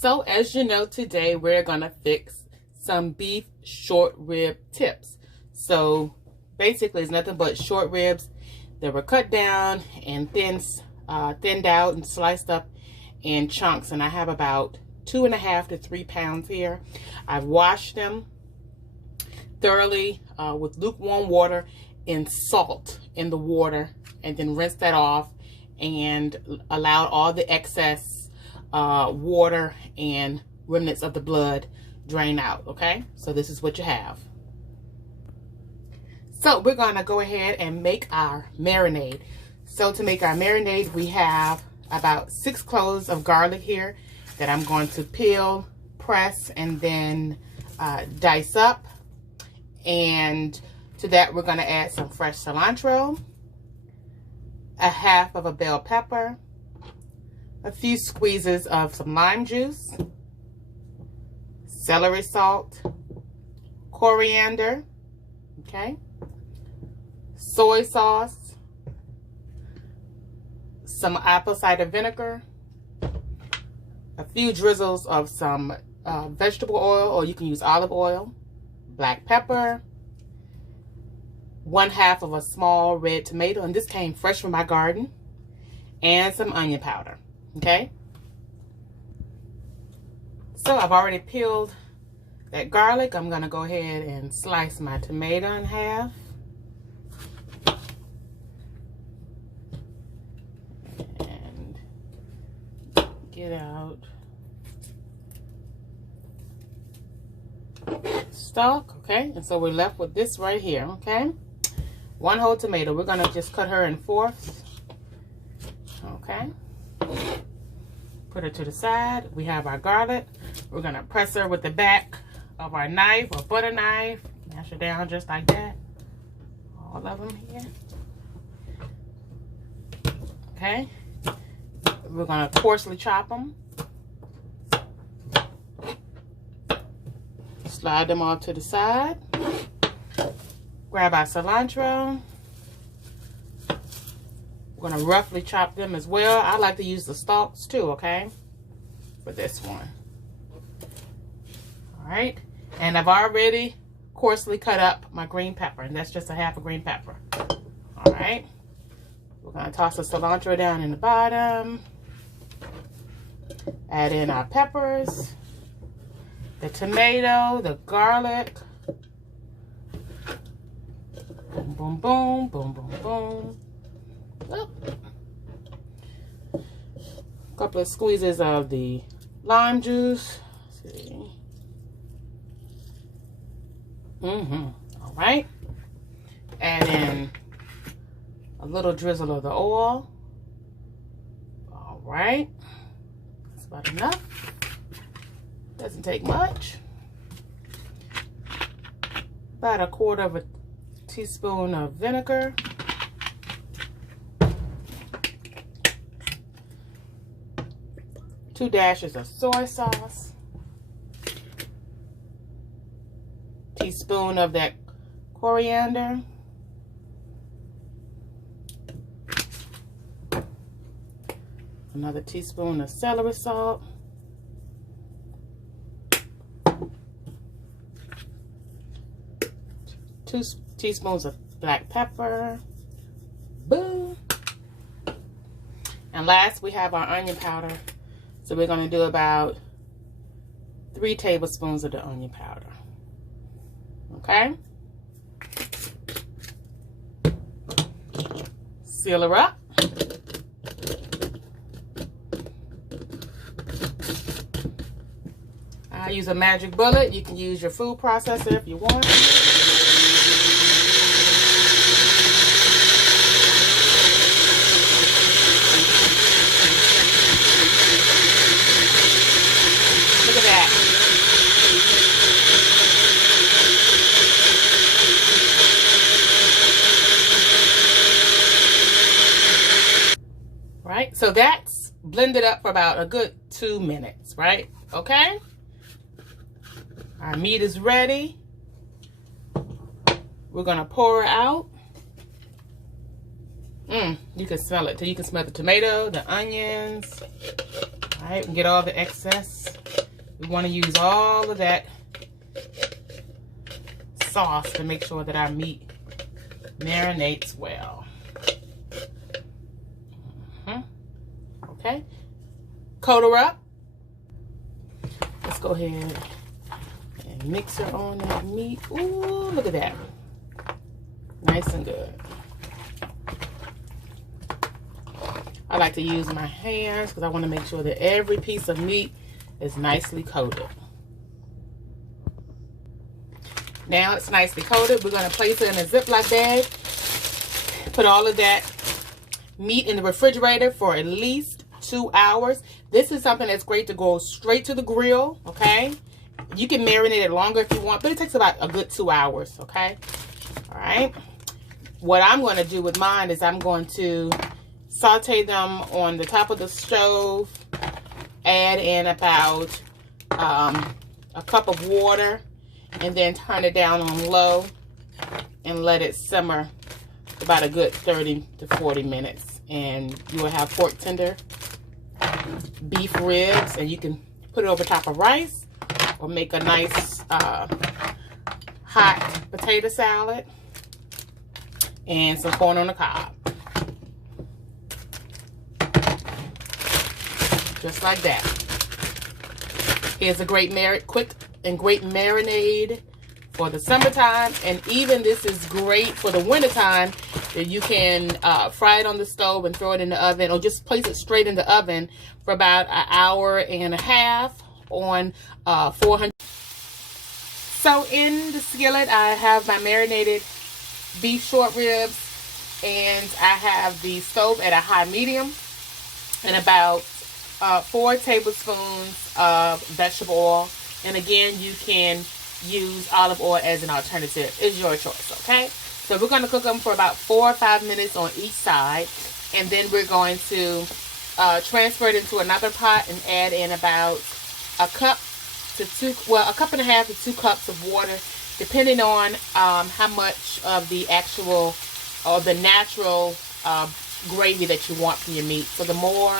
So as you know, today we're gonna fix some beef short rib tips. So basically it's nothing but short ribs that were cut down and thinned out and sliced up in chunks. And I have about 2.5 to 3 pounds here. I've washed them thoroughly with lukewarm water and salt in the water, and then rinsed that off and allowed all the excess water and remnants of the blood drain out. Okay, so this is what you have. So we're gonna go ahead and make our marinade. So to make our marinade, we have about 6 cloves of garlic here that I'm going to peel, press, and then dice up. And to that, we're gonna add some fresh cilantro, a half of a bell pepper, a few squeezes of some lime juice, celery salt, coriander, okay, soy sauce, some apple cider vinegar, a few drizzles of some vegetable oil, or you can use olive oil, black pepper, 1/2 of a small red tomato, and this came fresh from my garden, and some onion powder. Okay, so I've already peeled that garlic. I'm gonna go ahead and slice my tomato in half. And get out stalk. Okay, and so we're left with this right here. Okay, 1 whole tomato. We're gonna just cut her in 4ths. Okay, put her to the side. We have our garlic. We're gonna press her with the back of our knife or butter knife. Mash her down just like that. All of them here. Okay, we're gonna coarsely chop them. Slide them off to the side. Grab our cilantro. We're gonna roughly chop them as well. I like to use the stalks too, okay, for this one. All right, and I've already coarsely cut up my green pepper, and that's just a half a green pepper. All right, we're gonna toss the cilantro down in the bottom. Add in our peppers, the tomato, the garlic. Boom, boom, boom, boom, boom, boom. Oh. A couple of squeezes of the lime juice. Let's see. All right. Add in a little drizzle of the oil. All right. That's about enough. Doesn't take much. About 1/4 of a teaspoon of vinegar. 2 dashes of soy sauce. Teaspoon of that coriander. Another teaspoon of celery salt. 2 teaspoons of black pepper. Boom. And last, we have our onion powder. So we're going to do about 3 tablespoons of the onion powder. Okay. Seal her up. I use a magic bullet. You can use your food processor if you want. Look at that. Right, so that's blended up for about a good 2 minutes, right? Okay. Our meat is ready. We're gonna pour it out. You can smell it. You can smell the tomato, the onions. All right, and get all the excess. We want to use all of that sauce to make sure that our meat marinates well. Okay, coat her up. Let's go ahead and mix her on that meat. Ooh, look at that. Nice and good. I like to use my hands because I want to make sure that every piece of meat is nicely coated. Now it's nicely coated. We're going to place it in a Ziploc bag. Put all of that meat in the refrigerator for at least 2 hours. This is something that's great to go straight to the grill, okay? You can marinate it longer if you want, but it takes about a good 2 hours, okay? All right. What I'm going to do with mine is I'm going to saute them on the top of the stove, add in about a cup of water, and then turn it down on low and let it simmer about a good 30 to 40 minutes. And you will have pork tender beef ribs, and you can put it over top of rice or make a nice hot potato salad and some corn on the cob. Just like that. Here's a great quick and great marinade for the summertime, and even this is great for the wintertime. That you can fry it on the stove and throw it in the oven, or just place it straight in the oven for about an hour and a half on 400. So in the skillet, I have my marinated beef short ribs, and I have the stove at a high medium, and about 4 tablespoons of vegetable oil. And again, you can use olive oil as an alternative. It's your choice, okay? So we're going to cook them for about 4 or 5 minutes on each side, and then we're going to transfer it into another pot and add in about a cup and a half to 2 cups of water, depending on how much of the actual or the natural gravy that you want from your meat. So the more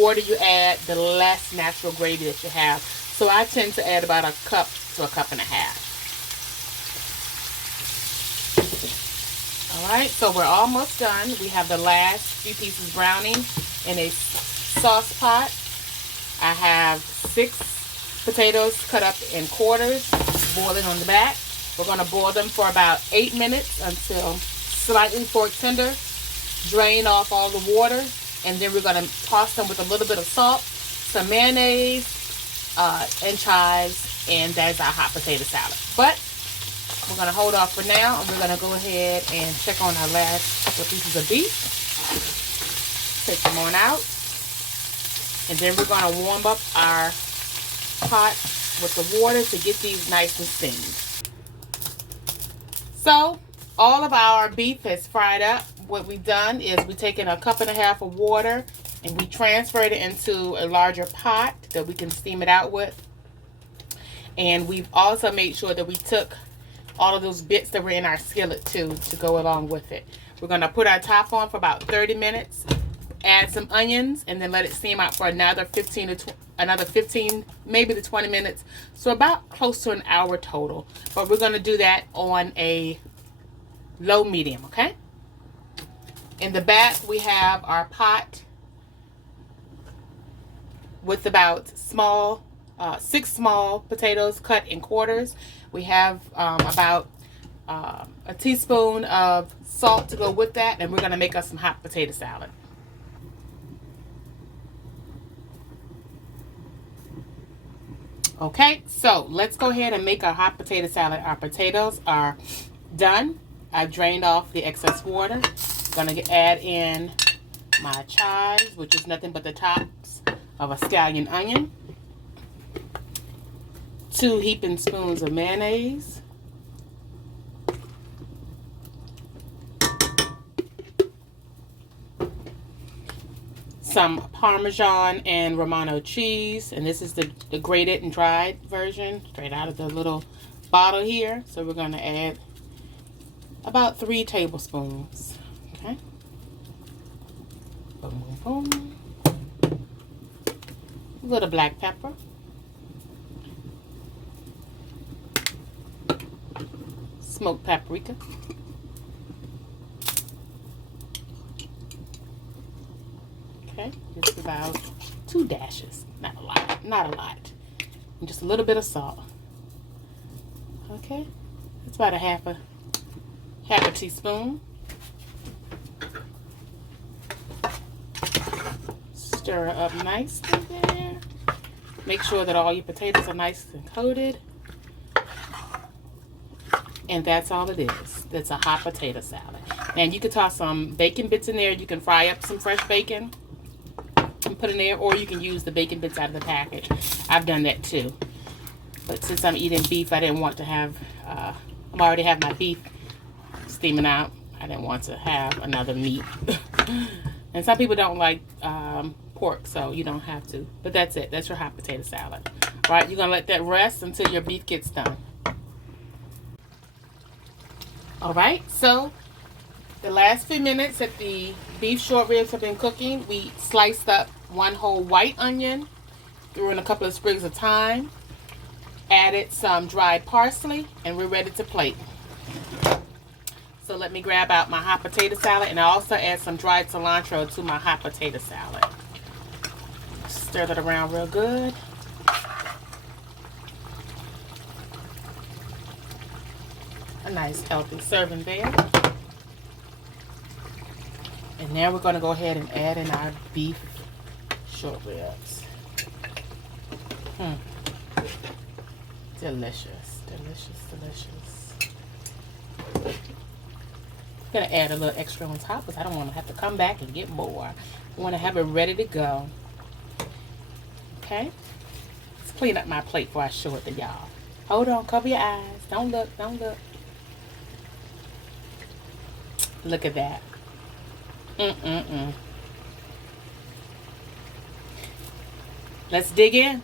water you add, the less natural gravy that you have. So I tend to add about a cup to a cup and a half. Alright, so we're almost done. We have the last few pieces browning in a sauce pot. I have 6 potatoes cut up in quarters, boiling on the back. We're going to boil them for about 8 minutes until slightly fork tender. Drain off all the water, and then we're going to toss them with a little bit of salt, some mayonnaise, and chives, and that's our hot potato salad. But we're going to hold off for now, and we're going to go ahead and check on our last couple of pieces of beef. Take them on out. And then we're going to warm up our pot with the water to get these nice and steamed. So, all of our beef is fried up. What we've done is we've taken a cup and a half of water, and we transferred it into a larger pot that we can steam it out with. And we've also made sure that we took all of those bits that were in our skillet too to go along with it. We're going to put our top on for about 30 minutes, add some onions, and then let it steam out for another 15 maybe to 20 minutes. So about close to an hour total. But we're going to do that on a low medium, okay? In the back, we have our pot with about 6 small potatoes cut in quarters. We have about a teaspoon of salt to go with that, and we're going to make us some hot potato salad. Okay, so let's go ahead and make our hot potato salad. Our potatoes are done. I've drained off the excess water. I'm going to add in my chives, which is nothing but the tops of a scallion onion. 2 heaping spoons of mayonnaise. Some Parmesan and Romano cheese, and this is the grated and dried version, straight out of the little bottle here. So we're going to add about 3 tablespoons. Okay. Boom, boom, boom. a little black pepper, smoked paprika, okay, just about 2 dashes, not a lot, not a lot, and just a little bit of salt. Okay, that's about a half a teaspoon. Stir it up nicely there. Make sure that all your potatoes are nice and coated. And that's all it is. That's a hot potato salad. And you can toss some bacon bits in there. You can fry up some fresh bacon and put in there, or you can use the bacon bits out of the package. I've done that too. But since I'm eating beef, I didn't want to have, I already have my beef steaming out. I didn't want to have another meat. And some people don't like pork, so you don't have to. But that's it. That's your hot potato salad. All right, you're going to let that rest until your beef gets done. All right, so the last few minutes that the beef short ribs have been cooking, we sliced up 1 whole white onion, threw in a couple of sprigs of thyme, added some dried parsley, and we're ready to plate. So let me grab out my hot potato salad, and I also add some dried cilantro to my hot potato salad. Stir that around real good. A nice healthy serving there. And now we're going to go ahead and add in our beef short ribs. Delicious, delicious, delicious. I'm going to add a little extra on top because I don't want to have to come back and get more. I want to have it ready to go. Okay? Let's clean up my plate before I show it to y'all. Hold on, cover your eyes. Don't look, don't look. Look at that. Let's dig in.